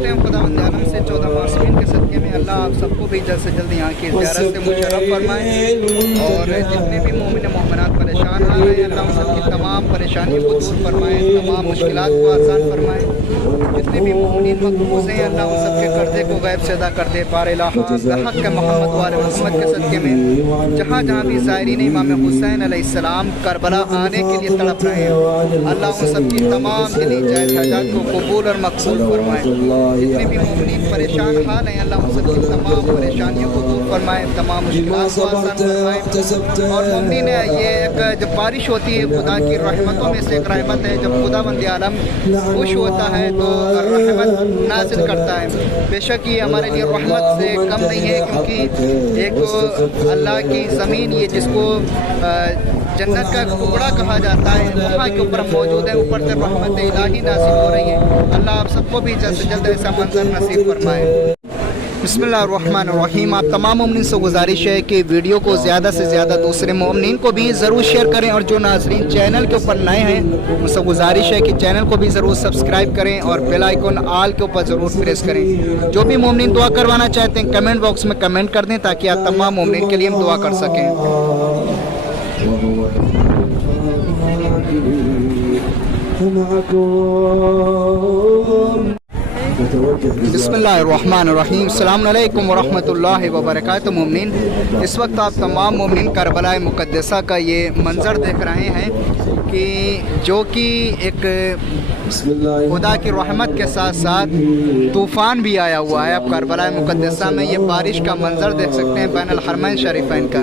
करते हैं खुदा आलम से 14 मासूमीन के सदक़े में अल्लाह आप सबको भी जल्द से जल्द यहाँ की ज़ियारत से मुशर्रफ फरमाएँ और जितने भी मोमिन मोमिनात परेशान आ रहे हैं अल्लाह उन सबकी तमाम परेशानियों को दूर फरमाएँ, तमाम मुश्किलात को आसान फरमाएँ। जितने भी मोमिन मक़बूज़ हैं अल्लाह उन सबके कर्ज़े को गैब से अदा कर दे। हक़ मोहम्मद वाले मोहम्मद के सदक़े में जहाँ जहाँ भी ज़ायरीन इमाम हुसैन अलैहिस्सलाम करबला आने के लिए तड़प रहे हैं अल्लाह उन सबकी तमाम दिली जायज़ हाजात को कबूल और मक़बूल फरमाएँ। जितने भी मोमिन परेशान हाल हैं अल्लाह उन सबकी तमाम परेशानियों को दूर फरमाएँ, तमाम मुश्किलात को आसान फरमाएँ। और मोमिन ये एक जब बारिश होती है खुदा की रहमतों में से एक रहमत है, जब खुदावंद आलम खुश होता है तो रहमत नाज़िल करता है। बेशक ये हमारे लिए रहमत से कम नहीं है, क्योंकि एक अल्लाह की ज़मीन ये जिसको जन्नत का टुकड़ा कहा जाता है वहाँ के ऊपर मौजूद है, ऊपर से रहमत इलाही नाज़िल हो रही है। अल्लाह आप सबको भी जल्द से जल्द ऐसा मंजर नसीब फरमाए। बिस्मिल्लाहिर्रहमानिर्रहीम। आप तमाम मोमिन से गुजारिश है कि वीडियो को ज़्यादा से ज़्यादा दूसरे मोमिन को भी ज़रूर शेयर करें और जो नाज़रीन चैनल के ऊपर नए हैं उनसे गुजारिश है कि चैनल को भी ज़रूर सब्सक्राइब करें और बेल आइकन आल के ऊपर ज़रूर प्रेस करें। जो भी मोमिन दुआ करवाना चाहते हैं कमेंट बॉक्स में कमेंट कर दें ताकि आप तमाम मोमिन के लिए हम दुआ कर सकें। बिस्मिल्लाहिर्रहमानिर्रहीम। अस्सलाम वालेकुम वरहमतुल्लाहि वबरकातुहू। मोमिन, इस वक्त आप तमाम मोमिन करबला मुक़द्दसा का ये मंज़र देख रहे हैं कि जो कि एक खुदा की रहमत के साथ साथ तूफ़ान भी आया हुआ है। आप करबला मुक़द्दसा में ये बारिश का मंज़र देख सकते हैं बैनुल हरमैन शरीफ़ैन का।